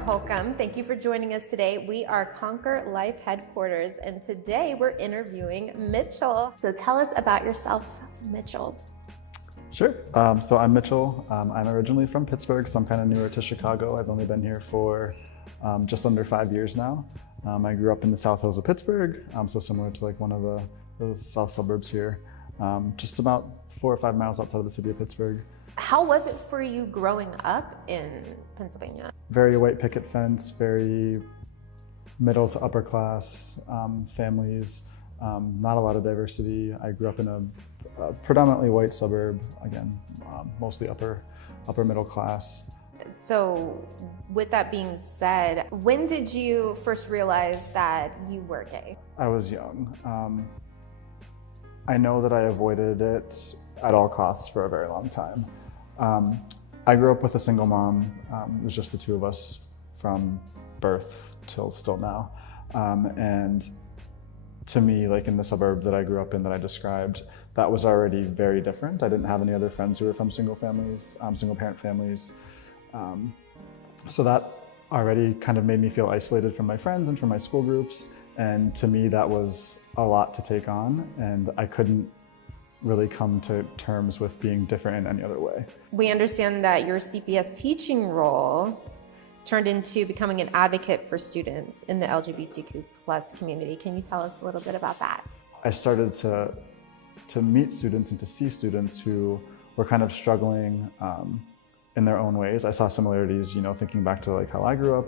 Holcomb. Thank you for joining us today. We are Conquer Life headquarters, and today we're interviewing Mitchell. So tell us about yourself, Mitchell. Sure. So I'm Mitchell. I'm originally from Pittsburgh, so I'm kind of newer to Chicago. I've only been here for just under 5 years now. I grew up in the South Hills of Pittsburgh, so similar to like one of the south suburbs here, just about 4 or 5 miles outside of the city of Pittsburgh. How was it for you growing up in Pennsylvania? Very white picket fence, very middle to upper class families, not a lot of diversity. I grew up in a predominantly white suburb, again, mostly upper middle class. So with that being said, when did you first realize that you were gay? I was young. I know that I avoided it at all costs for a very long time. I grew up with a single mom. It was just the two of us from birth till still now. And to me, like in the suburb that I grew up in that I described, that was already very different. I didn't have any other friends who were from single families, single parent families. So that already kind of made me feel isolated from my friends and from my school groups. And to me, that was a lot to take on, and I couldn't really come to terms with being different in any other way. We understand that your CPS teaching role turned into becoming an advocate for students in the LGBTQ plus community. Can you tell us a little bit about that? I started to meet students and to see students who were kind of struggling in their own ways. I saw similarities, thinking back to like how I grew up,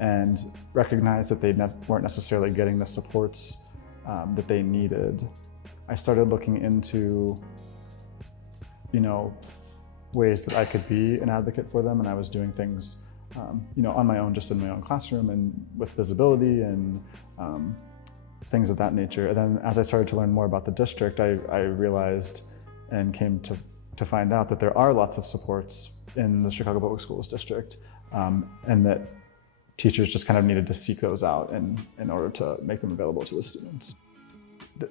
and recognized that they weren't necessarily getting the supports that they needed. I started looking into, ways that I could be an advocate for them, and I was doing things, on my own, just in my own classroom and with visibility and things of that nature. And then as I started to learn more about the district, I realized and came to find out that there are lots of supports in the Chicago Public Schools district, and that teachers just kind of needed to seek those out in order to make them available to the students.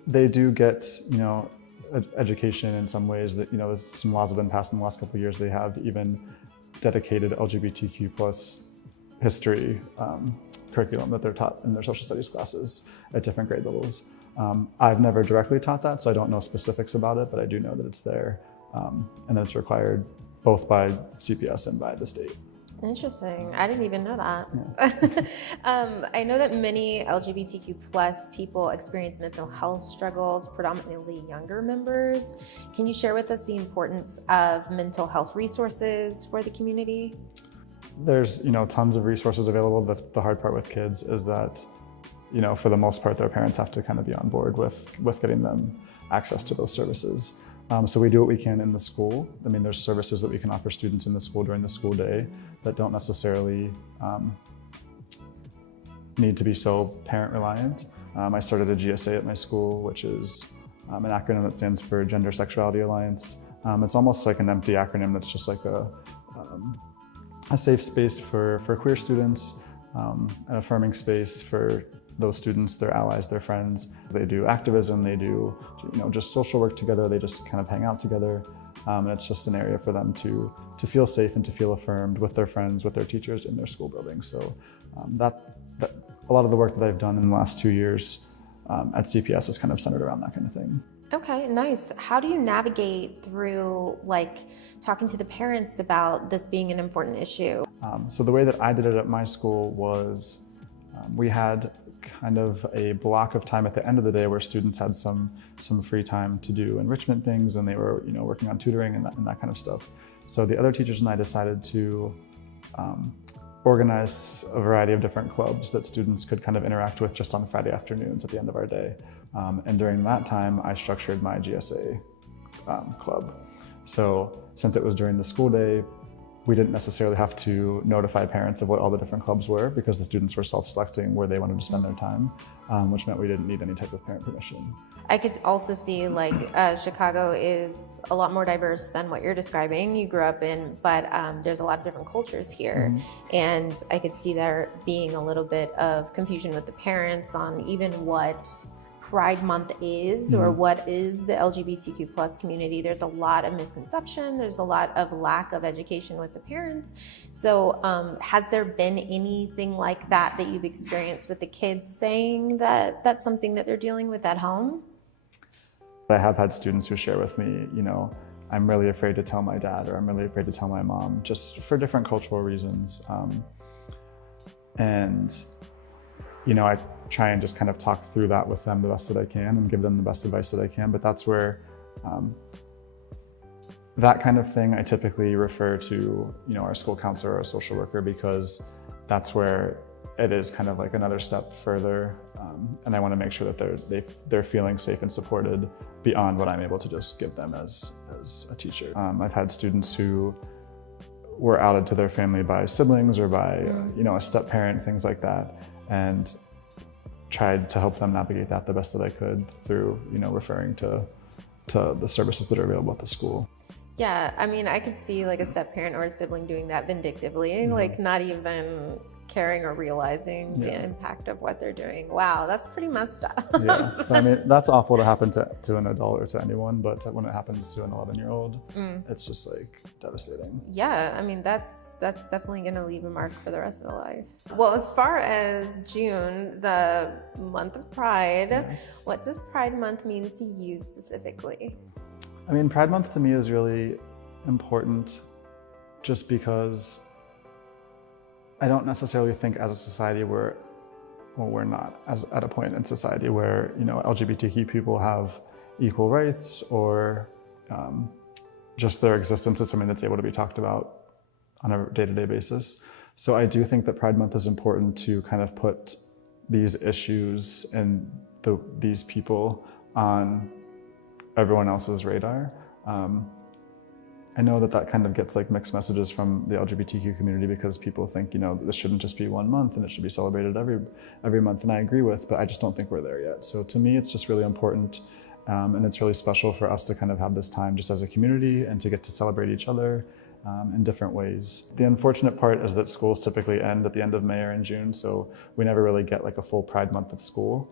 They do get, education in some ways that, there's some laws have been passed in the last couple of years. They have even dedicated LGBTQ plus history curriculum that they're taught in their social studies classes at different grade levels. I've never directly taught that, so I don't know specifics about it, but I do know that it's there, and that it's required both by CPS and by the state. Interesting. I didn't even know that. Yeah. I know that many LGBTQ plus people experience mental health struggles, predominantly younger members. Can you share with us the importance of mental health resources for the community? There's, tons of resources available. The hard part with kids is that, for the most part, their parents have to kind of be on board with getting them access to those services. So we do what we can in the school. I mean, there's services that we can offer students in the school during the school day that don't necessarily need to be so parent reliant. I started a GSA at my school, which is an acronym that stands for Gender Sexuality Alliance. It's almost like an empty acronym that's just like a safe space for queer students, an affirming space for those students, their allies, their friends. They do activism, they do just social work together, they just kind of hang out together. And it's just an area for them to feel safe and to feel affirmed with their friends, with their teachers in their school building. So that a lot of the work that I've done in the last 2 years at CPS is kind of centered around that kind of thing. Okay, nice. How do you navigate through talking to the parents about this being an important issue? So the way that I did it at my school was we had kind of a block of time at the end of the day where students had some free time to do enrichment things, and they were working on tutoring and that kind of stuff. So the other teachers and I decided to organize a variety of different clubs that students could kind of interact with just on Friday afternoons at the end of our day. And during that time, I structured my GSA club. So since it was during the school day, we didn't necessarily have to notify parents of what all the different clubs were, because the students were self-selecting where they wanted to spend their time, which meant we didn't need any type of parent permission. I could also see Chicago is a lot more diverse than what you're describing. You grew up in, but there's a lot of different cultures here. Mm-hmm. And I could see there being a little bit of confusion with the parents on even what Pride Month is, or what is the LGBTQ plus community. There's a lot of misconception. There's a lot of lack of education with the parents. So has there been anything like that you've experienced with the kids saying that that's something that they're dealing with at home? I have had students who share with me, I'm really afraid to tell my dad, or I'm really afraid to tell my mom, just for different cultural reasons. I try and just kind of talk through that with them the best that I can and give them the best advice that I can. But that's where that kind of thing I typically refer to, our school counselor or a social worker, because that's where it is kind of like another step further. And I want to make sure that they're feeling safe and supported beyond what I'm able to just give them as a teacher. I've had students who were outed to their family by siblings or by a step parent, things like that, and tried to help them navigate that the best that I could through referring to the services that are available at the school. Yeah, I mean, I could see like a step parent or a sibling doing that vindictively, like not even caring or realizing the impact of what they're doing. Wow, that's pretty messed up. Yeah, so I mean, that's awful to happen to an adult or to anyone, but when it happens to an 11-year-old, it's just like devastating. Yeah, I mean, that's definitely gonna leave a mark for the rest of the life. Well, as far as June, the month of Pride, what does Pride Month mean to you specifically? I mean, Pride Month to me is really important just because I don't necessarily think as a society we're not at a point in society where, LGBTQ people have equal rights, or just their existence is something that's able to be talked about on a day-to-day basis. So I do think that Pride Month is important to kind of put these issues and these people on everyone else's radar. I know that kind of gets like mixed messages from the LGBTQ community, because people think, this shouldn't just be 1 month and it should be celebrated every month, and I agree with, but I just don't think we're there yet. So to me, it's just really important, and it's really special for us to kind of have this time just as a community and to get to celebrate each other in different ways. The unfortunate part is that schools typically end at the end of May or in June, so we never really get like a full Pride Month of school,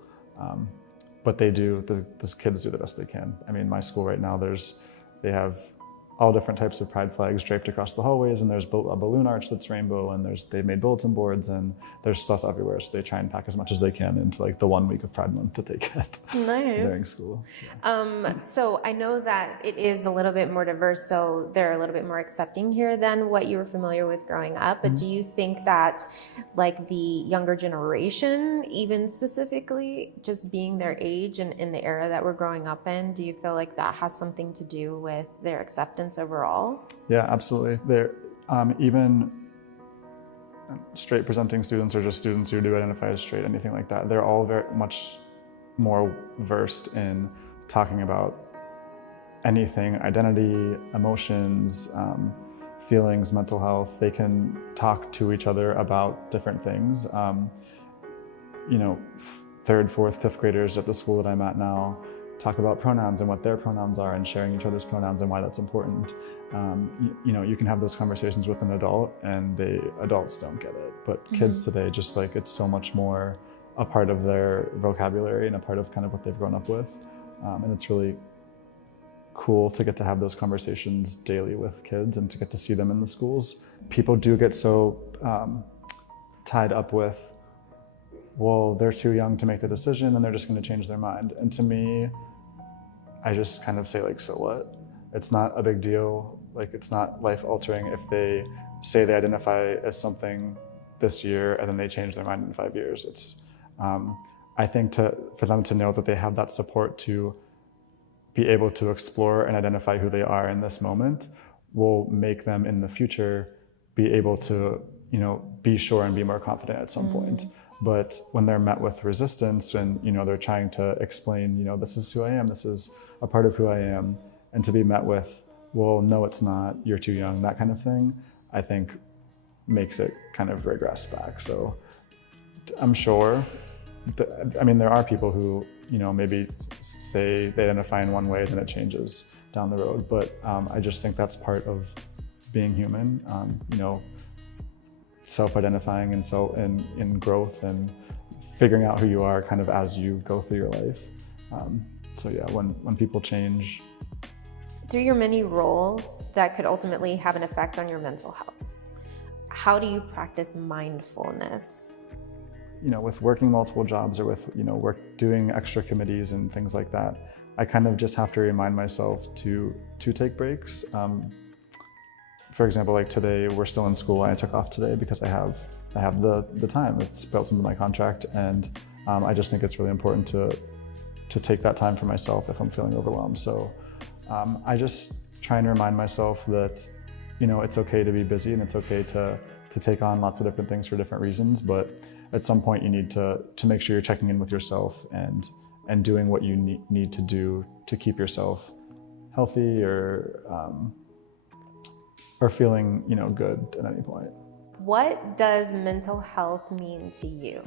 but the kids do the best they can. I mean, my school right now, they have all different types of pride flags draped across the hallways, and there's a balloon arch that's rainbow, and they've made bulletin boards, and there's stuff everywhere. So they try and pack as much as they can into like the 1 week of Pride Month that they get during school. So I know that it is a little bit more diverse, so they're a little bit more accepting here than what you were familiar with growing up. But do you think that like the younger generation, even specifically just being their age and in the era that we're growing up in, do you feel like that has something to do with their acceptance overall? Yeah, absolutely. Even straight presenting students, or just students who do identify as straight, anything like that, they're all very much more versed in talking about anything, identity, emotions, feelings, mental health. They can talk to each other about different things. Third, fourth, fifth graders at the school that I'm at now talk about pronouns and what their pronouns are, and sharing each other's pronouns and why that's important. You can have those conversations with an adult, and adults don't get it, but kids today, just like, it's so much more a part of their vocabulary and a part of kind of what they've grown up with. And it's really cool to get to have those conversations daily with kids and to get to see them in the schools. People do get so tied up with, well, they're too young to make the decision and they're just going to change their mind. And to me, I just kind of say, like, so what? It's not a big deal. Like, it's not life altering if they say they identify as something this year and then they change their mind in 5 years. It's, I think for them to know that they have that support to be able to explore and identify who they are in this moment will make them in the future be able to, be sure and be more confident at some point. But when they're met with resistance and, they're trying to explain, this is who I am, this is a part of who I am, and to be met with, well, no, it's not, you're too young, that kind of thing, I think makes it kind of regress back. So I'm sure, there are people who, maybe say they identify in one way, then it changes down the road. But I just think that's part of being human, self-identifying and in growth and figuring out who you are kind of as you go through your life. So yeah, when people change. Through your many roles that could ultimately have an effect on your mental health, how do you practice mindfulness? With working multiple jobs or with, doing extra committees and things like that, I kind of just have to remind myself to take breaks. For example, like today, we're still in school and I took off today because I have the time. It's built into my contract, and I just think it's really important to take that time for myself if I'm feeling overwhelmed. So I just try and remind myself that, it's okay to be busy and it's okay to take on lots of different things for different reasons, but at some point you need to make sure you're checking in with yourself and doing what you need to do to keep yourself healthy or feeling, good at any point. What does mental health mean to you?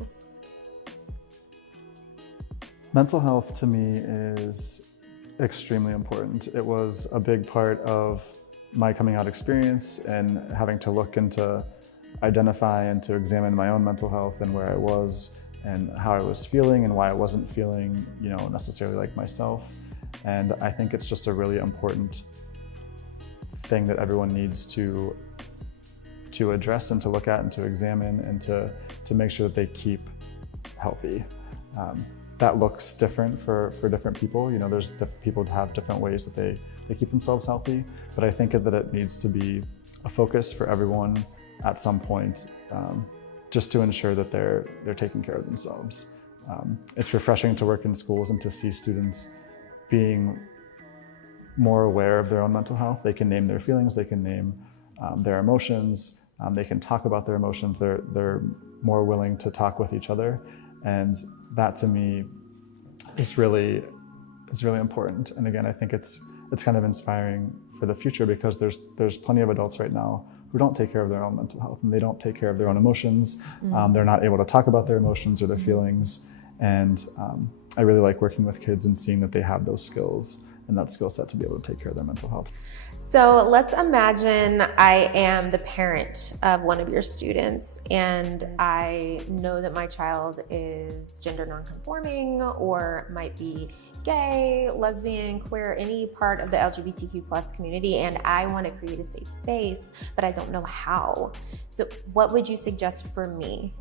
Mental health to me is extremely important. It was a big part of my coming out experience and having to look into identify and to examine my own mental health and where I was and how I was feeling and why I wasn't feeling, necessarily like myself. And I think it's just a really important thing that everyone needs to address and to look at and to examine and to make sure that they keep healthy. That looks different for different people. There's people have different ways that they keep themselves healthy, but I think that it needs to be a focus for everyone at some point, just to ensure that they're taking care of themselves. It's refreshing to work in schools and to see students being more aware of their own mental health. They can name their feelings, they can name their emotions, they can talk about their emotions, they're more willing to talk with each other. And that to me is really important. And again, I think it's kind of inspiring for the future because there's plenty of adults right now who don't take care of their own mental health and they don't take care of their own emotions. They're not able to talk about their emotions or their feelings. And I really like working with kids and seeing that they have those skills and that skill set to be able to take care of their mental health. So let's imagine I am the parent of one of your students and I know that my child is gender nonconforming or might be gay, lesbian, queer, any part of the LGBTQ plus community, and I want to create a safe space, but I don't know how. So what would you suggest for me?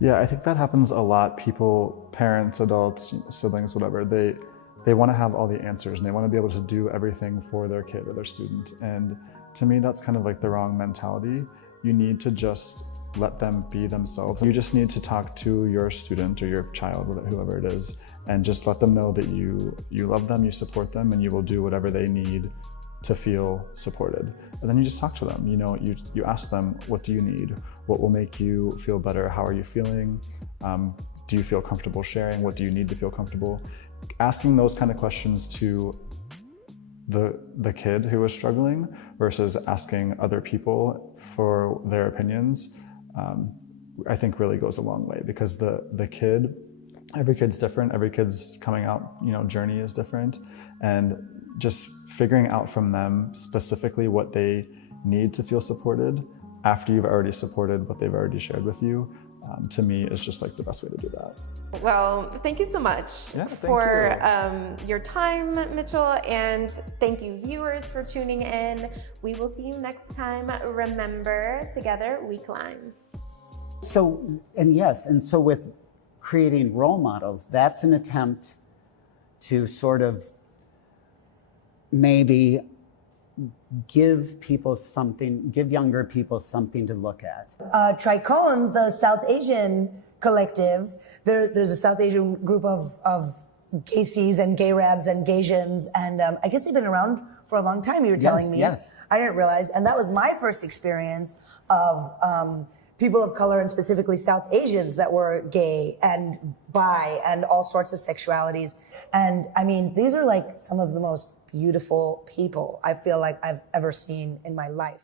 Yeah, I think that happens a lot. People, parents, adults, siblings, whatever, they want to have all the answers and they want to be able to do everything for their kid or their student. And to me, that's kind of like the wrong mentality. You need to just let them be themselves. You just need to talk to your student or your child, whoever it is, and just let them know that you love them, you support them, and you will do whatever they need to feel supported. And then you just talk to them. You ask them, what do you need? What will make you feel better? How are you feeling? Do you feel comfortable sharing? What do you need to feel comfortable? Asking those kind of questions to the kid who is struggling versus asking other people for their opinions, I think really goes a long way, because every kid's different, every kid's coming out, journey is different, and just figuring out from them specifically what they need to feel supported after you've already supported what they've already shared with you, to me is just like the best way to do that. Well, thank you so much for your time, Mitchell, and thank you viewers for tuning in. We will see you next time. Remember, together we climb. So with creating role models, that's an attempt to sort of maybe give younger people something to look at. Tricone, the South Asian collective, there's a South Asian group of gay Cs and gay Rabs and Gaysians, and I guess they've been around for a long time, you were telling me. Yes. I didn't realize, and that was my first experience of people of color, and specifically South Asians that were gay and bi and all sorts of sexualities. And I mean, these are like some of the most beautiful people I feel like I've ever seen in my life.